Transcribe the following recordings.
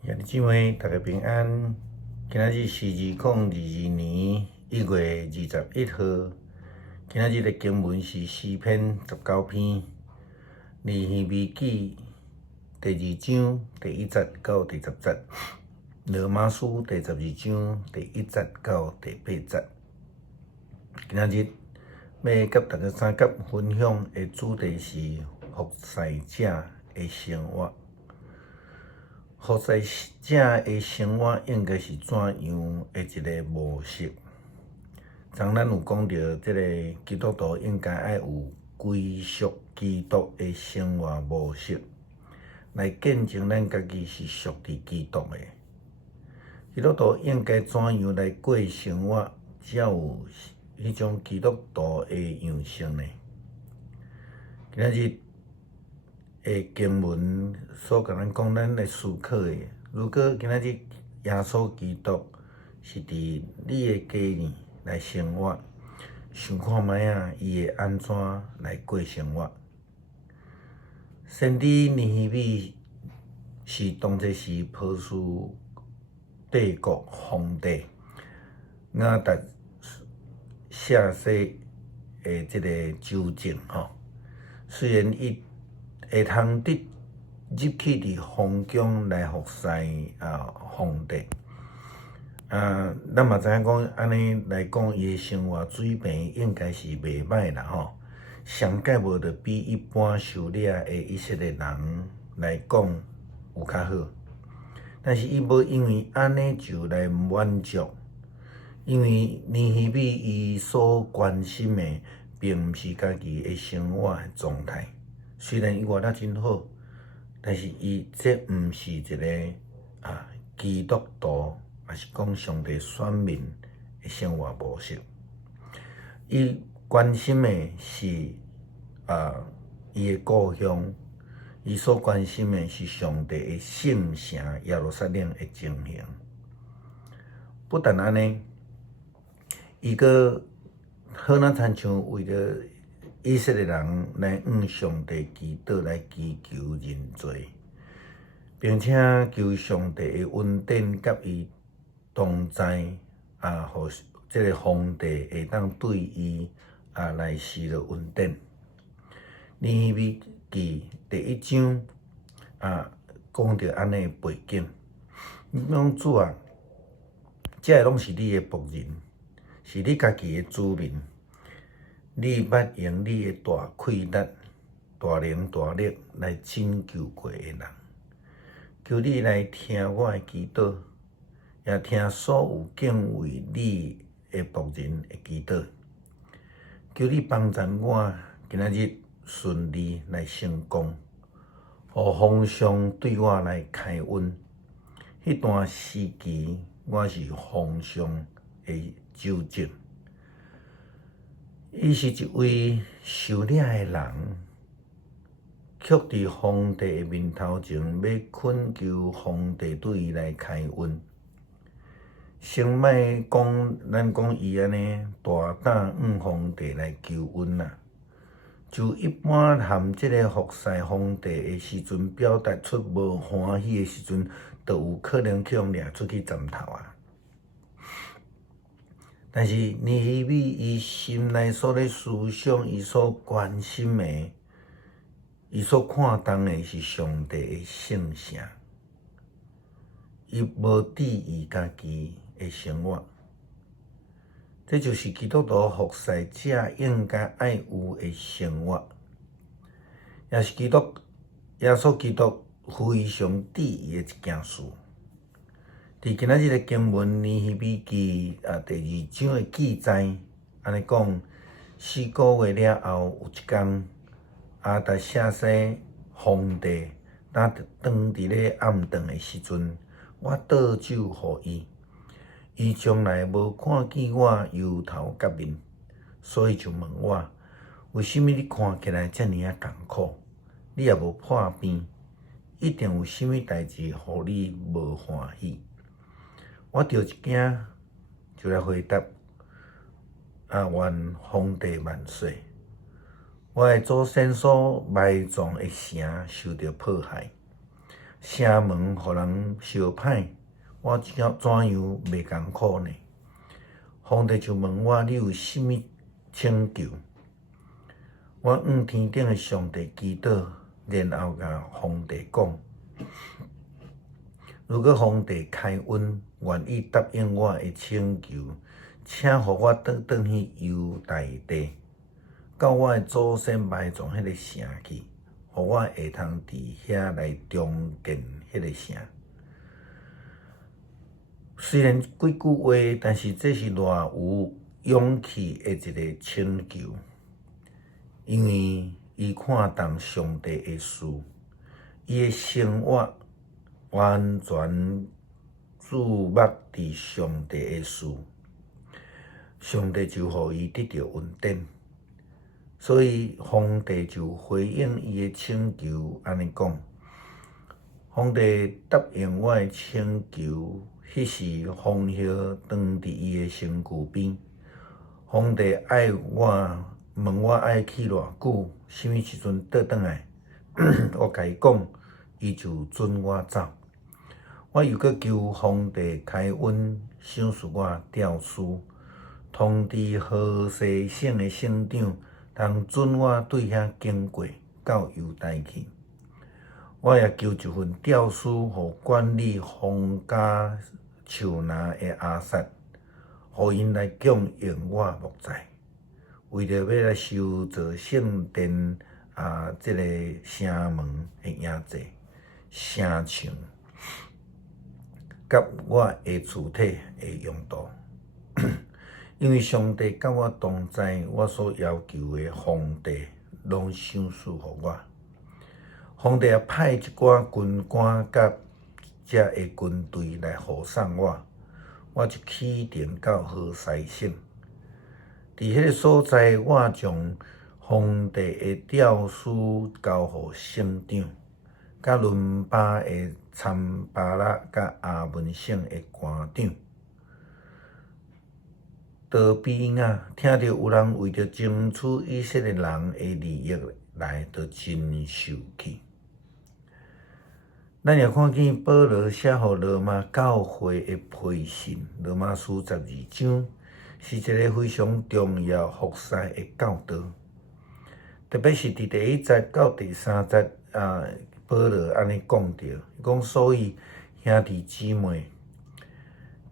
兄弟姊妹，大家平安。今仔日是2022年1月21号。今仔日的经文是诗篇19篇，尼希米记第2章第1节到第10节，罗马书第12章第1节到第8节。今仔日要甲大家三甲分享的主题是服侍者的生活。服侍者的生活应该是怎样的一个模式？咱有讲到，这个基督徒应该要有归属基督的生活模式，来见证咱家己是属于基督的。基督徒应该怎样来过生活，才有迄种基督徒的样式呢？今仔日的经文所甲咱讲，咱来思考的。如果今仔日耶稣基督是伫你的家里来生活，想看卖啊，伊会安怎来过生活？先知尼希米是当作是波斯帝国皇帝亚达谢西的这个州政吼，虽然伊会通入去伫皇宫来服侍皇帝，咱嘛知影讲安尼来讲，伊的生活水平应该是袂歹啦吼。上界无着比一般受掠的以色列人来讲有较好，但是伊无因为安尼就来满足，因为尼希米伊所关心的并毋是家己的生活的状态。虽然伊活得真好，但是伊这毋是一个基督徒，也是讲上帝选民的生活模式。伊关心的是伊的故乡，伊所关心的是上帝的圣城耶路撒冷的情形。不但安尼，伊阁好若亲像为着以色列人来向上帝祈祷，来祈求认罪，并且求上帝的恩典甲伊同在，互这个皇帝会当对伊来施了恩典。尼希米记第1章讲到安尼的背景，伊讲主啊，这拢是你的仆人，是你家己的子民。你捌用你的大气力、大能大力来拯救过的人，求你来听我的祈祷，也听所有敬畏你的仆人的祈祷。求你帮助我今仔日顺利来成功，互皇上对我来开恩。迄段时期，我是皇上的囚犯。伊是一位受掠的人，却伫皇帝的面头前要恳求皇帝对伊来开恩。先莫讲咱讲伊安尼大胆向皇帝来求恩啦，就一般含即个服侍皇帝的时阵，表达出无欢喜的时阵，就有可能去互掠出去斩头啊。但是尼希米伊心内所咧思想，伊所关心的，伊所看重的是上帝的圣城，伊无质疑家己的生活。这就是基督徒服侍者应该爱有的生活，也是耶稣基督非常质疑的一件事。伫今仔日的经文尼希米记第2章的记载，安尼讲，4个月了后有一天，亚达谢西皇帝当伫咧暗顿的时阵，我倒酒互伊，伊从来无看见我忧头甲面，所以就问我，为什么你看起来遮尔艰苦？你也无破病，一定有啥物代志互你无欢喜？我着一惊，就来回答：愿皇帝万岁！我的祖先所埋葬的城受到迫害，城门互人相歹，我怎样袂艰苦呢？皇帝就问我：你有甚物请求？我向天顶的上帝祈祷，然后甲皇帝讲：如果皇帝开恩，愿意答应我的请求，请互我转去犹大地，到我的祖先埋葬迄个城去，互我会通伫遐来重建迄个城。虽然几句话，但是这是偌有勇气的一个请求，因为伊看重上帝的事，伊的生活完全注目伫上帝的事，上帝就互伊得到恩典。所以皇帝就回应伊的请求，安尼讲：皇帝答应我的请求。迄时风叶长伫伊的身躯边，皇帝爱我，问我爱去偌久，什么时阵倒转来？我甲伊讲，伊就准我走。我又搁求皇帝开恩，赏赐我吊书，通知河西省的省长，通准我对遐经过到犹大去。我也求一份吊书，互管理皇家树拿的阿萨，互因来供应我木材，为着要来修造圣殿这个城门的影子、城墙，甲我的厝体的用途。因为上帝甲我同在，我所要求的皇帝拢赏赐互我。皇帝也派一寡军官甲遮的军队来护送我，我就启程到河西省。伫迄个所在，我将皇帝的诏书交互省长，甲伦巴的参巴拉甲阿文省的官长。道边听到有人为着争取以色列人的利益来，就真受气。咱也看见保罗写予罗马教会的批信，罗马书12章是一个非常重要服侍的教导，特别是伫第1节到第3节保罗安尼讲着，讲所以兄弟姊妹，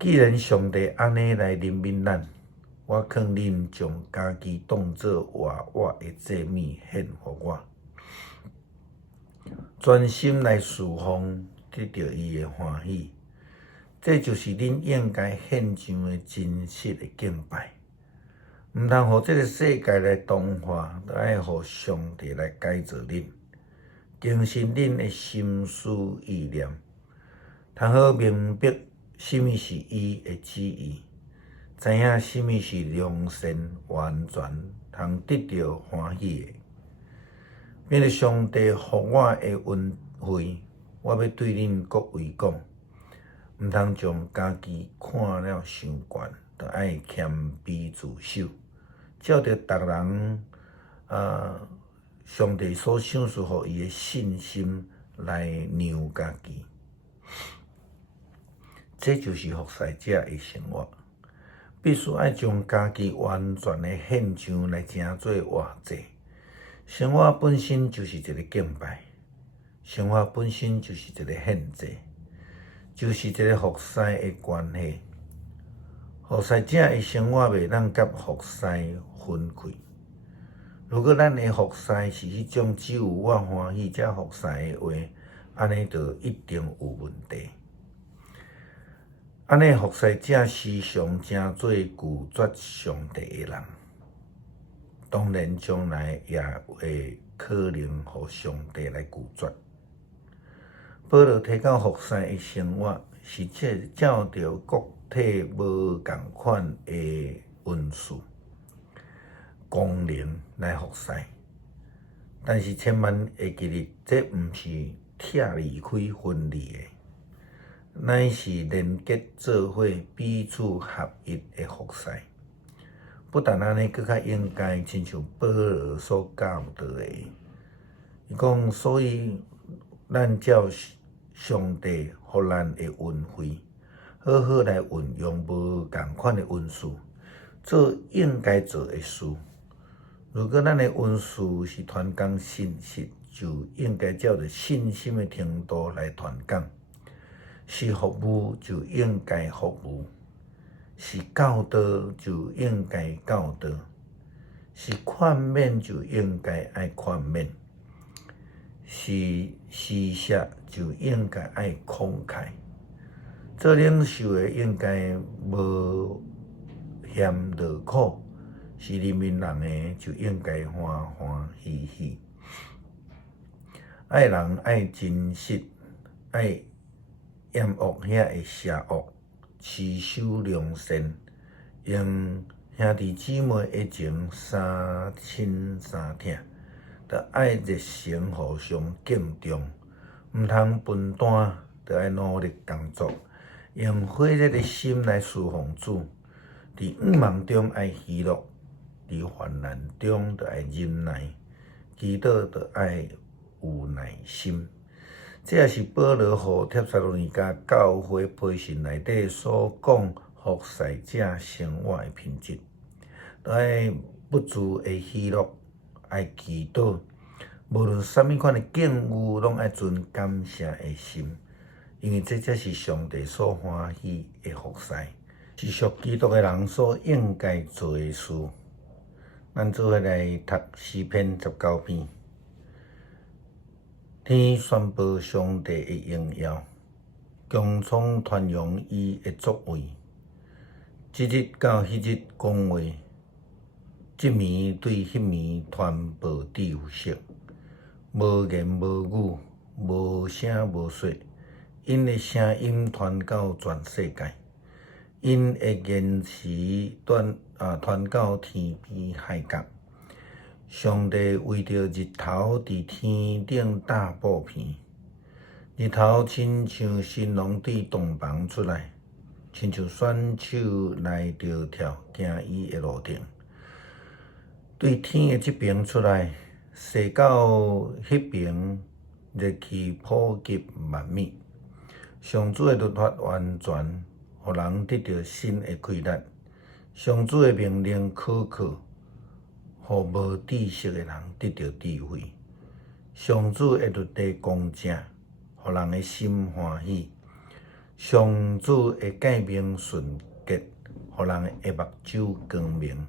既然上帝安尼来怜悯咱，我劝恁将家己当作活活的祭物献互我。专心来侍奉，得到伊的欢喜，这就是恁应该献上的真实的敬拜。毋通互这个世界来同化，都爱互上帝来改造恁，更新恁的心思意念，通好明白什么是伊的旨意，知影什么是良善、完全，通得到欢喜的。免得上帝互我的恩惠，我要对恁各位讲，毋通将家己看了伤悬，着爱谦卑自守，照着逐人上帝所赏赐互伊的信心来量家己。这就是服侍者的生活，必须爱将家己完全的献上来，成做活祭。生活本身就是一个敬拜，生活本身就是一个献祭，就是一个服侍的关系。服侍者的生活袂当甲服侍分开。如果咱的服侍是迄种只有我欢喜才服侍的话，安尼就一定有问题。安尼服侍者时常诚做拒绝上帝的人。当然，将来也会可能互上帝来拒绝。保罗提到服侍的生活是照着各体无共款的恩赐、功能来服侍，但是千万会记得，这毋是拆离开分离的，乃是连结做伙、彼此合一的服侍。不但安尼，更较应该亲像保罗所教导的，伊讲，所以咱照上帝予咱的运费，好好来运用无共款的运势，做应该做的事。如果咱的运势是传讲信息，就应该照着信心的程度来传讲；是服务就应该服务；是教导就应该教导；是宽免就应该爱宽免；是施舍就应该爱慷慨。做领袖的应该无嫌劳苦。是人民人的就应该欢欢喜喜，爱人爱珍惜，爱厌恶遐会邪恶，持守良善，用兄弟姊妹的情三亲三疼，着爱热诚互相敬重，毋通分担，着爱努力工作，用火热的心来侍奉主，伫五忙中爱喜乐。伫患难中，着爱忍耐；祈祷着爱有耐心。这也是保罗互帖撒罗尼迦教会培训内底所讲服侍者生活的品质。着爱不住的喜乐，爱祈祷，无论啥物款的境遇，拢爱存感谢的心，因为这才是上帝所欢喜的服侍，是属基督的人所应该做的事。咱做伙来读诗篇19篇。天宣布上帝的荣耀，穹苍传扬伊的作为。即日到迄日讲话，即暝对迄暝传报知识，无言无语，无声无说，因的声音传到全世界，因的言辞传到天边海角。上帝为着日头伫天顶打布片，日头亲像新郎伫洞房出来，亲像选手来着跳行伊的路程，对天的即边出来，射到迄边，热气普及万米。上主的律法完全，互人得到新的开力。上主的命令可靠，互无知识的人得到智慧。上主的律例公正，互人的心欢喜。上主的诫命纯洁，互人的眼目睭光明。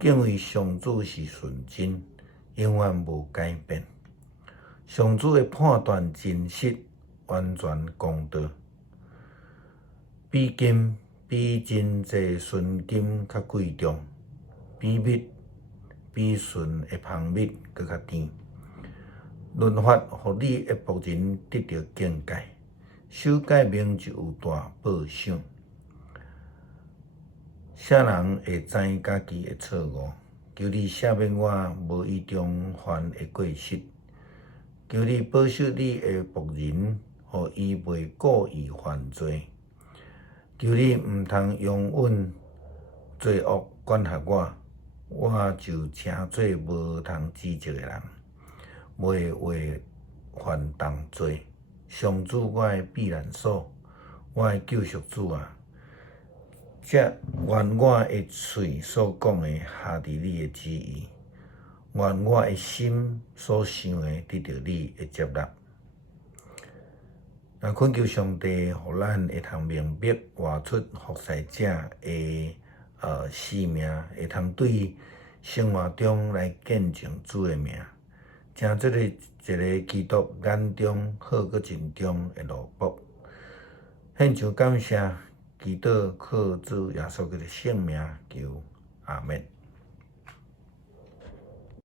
敬畏上主是纯真，永远无改变。上主的判断真实，完全公道。比真济纯金较贵重，比纯的芳蜜搁较甜。律法互你的仆人得到境界，守诫命就有大报赏。啥人会知家己的错误？求你赦免我无意中犯的过失。求你保守你的仆人，互伊袂故意犯罪。求你毋通容允罪恶管辖我就诚做无通指责的人，袂为犯重罪。上主我的避难所，我的救赎主啊！这愿我的嘴所讲的下伫你的旨意，愿我的心所想的得到你的接纳。恳求上帝，互咱会通明白活出服侍者的使命，会通对生活中来见证主的名，成这个一个基督眼中好搁尽忠的奴仆。献上感谢，祈祷靠主耶稣基督的圣名求，阿门。